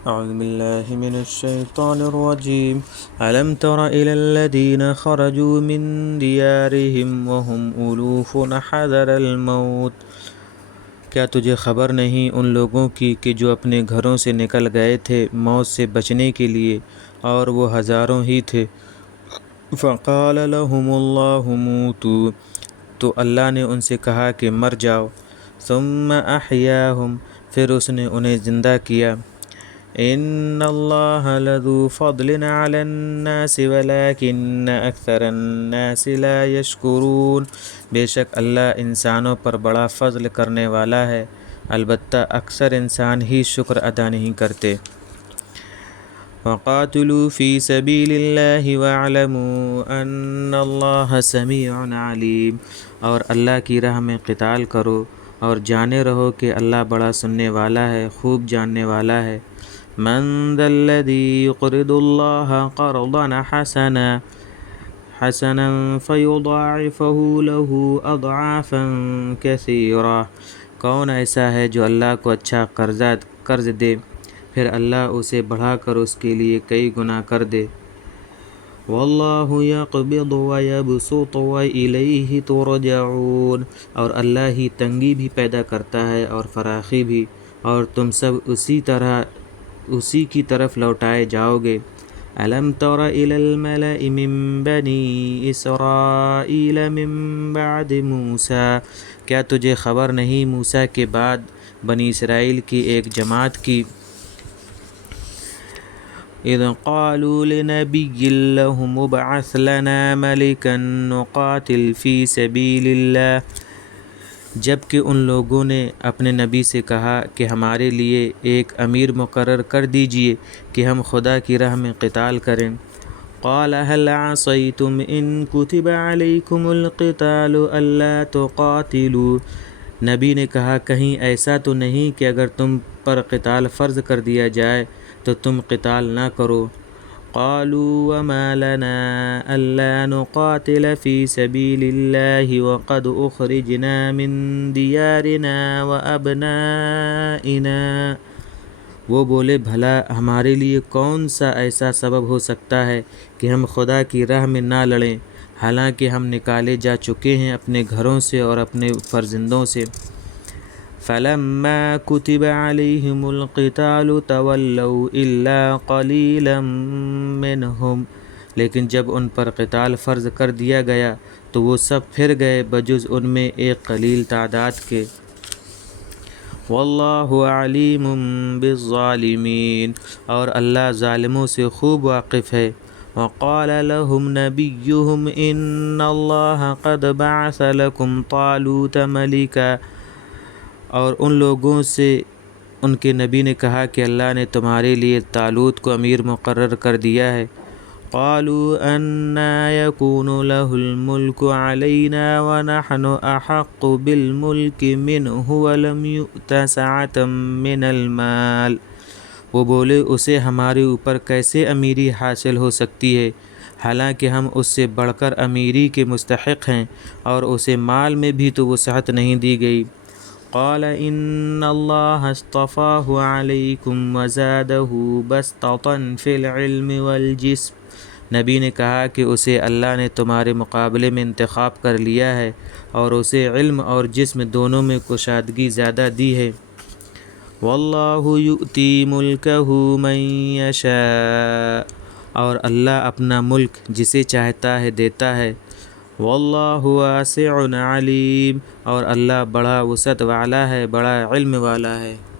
أعوذ بالله من الشيطان الرجيم ألم تر إلى الذين خرجوا من ديارهم وهم ألوف حذر الموت کیا تجھے خبر نہیں ان لوگوں کی کہ جو اپنے گھروں سے نکل گئے تھے موت سے بچنے کے لیے، اور وہ ہزاروں ہی تھے۔ فقال لهم الله موتوا، تو اللہ نے ان سے کہا کہ مر جاؤ۔ ثم احیاهم، پھر اس نے انہیں زندہ کیا۔ ان اللہ لذو فضل علی الناس ولکن اکثر الناس لا یشکرون، بے شک اللہ انسانوں پر بڑا فضل کرنے والا ہے، البتہ اکثر انسان ہی شکر ادا نہیں کرتے۔ وقاتلوا فی سبیل اللہ واعلموا ان اللہ سمیع علیم، اور اللہ کی راہ میں قتال کرو اور جانے رہو کہ اللہ بڑا سننے والا ہے، خوب جاننے والا ہے۔ من ذا الذی یقرض اللہ قرضا حسنا فیضاعفہ له اضعافا کثیرہ، کون ایسا ہے جو اللہ کو اچھا قرض دے پھر اللہ اسے بڑھا کر اس کے لیے کئی گنا کر دے۔ واللہ یقبض ویبسط والیہ ترجعون، اور اللہ ہی تنگی بھی پیدا کرتا ہے اور فراخی بھی، اور تم سب اسی کی طرف لوٹائے جاؤ گے۔ الم تر الی الملأ من بنی اسرائیل من بعد موسیٰ، کیا تجھے خبر نہیں موسیٰ کے بعد بنی اسرائیل کی ایک جماعت کی؟ اذ قالوا لنبی لهم ابعث لنا ملکا نقاتل فی سبیل اللہ، جبکہ ان لوگوں نے اپنے نبی سے کہا کہ ہمارے لیے ایک امیر مقرر کر دیجئے کہ ہم خدا کی راہ میں قتال کریں۔ قال هل عصیتم ان کتب علیکم القتال الا تقاتلوا، نبی نے کہا کہیں ایسا تو نہیں کہ اگر تم پر قتال فرض کر دیا جائے تو تم قتال نہ کرو۔ قالوا وما لنا الا نقاتل في سبيل الله وقد اخرجنا من ديارنا وابنائنا، وہ بولے بھلا ہمارے لیے کون سا ایسا سبب ہو سکتا ہے کہ ہم خدا کی راہ میں نہ لڑیں، حالانکہ ہم نکالے جا چکے ہیں اپنے گھروں سے اور اپنے فرزندوں سے۔ فلما كتب عليهم القتال تولوا الا قليلا منهم، لیکن جب ان پر قتال فرض کر دیا گیا تو وہ سب پھر گئے بجز ان میں ایک قلیل تعداد کے۔ واللہ علیم بالظالمین، اور اللہ ظالموں سے خوب واقف ہے۔ وقال لهم نبیهم ان اللہ قد بعث لكم طالوت ملکا، اور ان لوگوں سے ان کے نبی نے کہا کہ اللہ نے تمہارے لیے طالوت کو امیر مقرر کر دیا ہے۔ قالوا انا یکون له الملک علینا ونحن احق بالملک منہ ولم یؤت سعة من المال، وہ بولے اسے ہمارے اوپر کیسے امیری حاصل ہو سکتی ہے حالانکہ ہم اس سے بڑھ کر امیری کے مستحق ہیں، اور اسے مال میں بھی تو وسعت نہیں دی گئی۔ قال ان اللہ اصطفاہ علیکم وزادہ بسطة فی العلم والجسم، نبی نے کہا کہ اسے اللہ نے تمہارے مقابلے میں انتخاب کر لیا ہے اور اسے علم اور جسم دونوں میں کشادگی زیادہ دی ہے۔ واللہ یؤتی ملکہ من یشاء، اور اللہ اپنا ملک جسے چاہتا ہے دیتا ہے۔ واللہ واسع علیم، اور اللہ بڑا وسعت والا ہے، بڑا علم والا ہے۔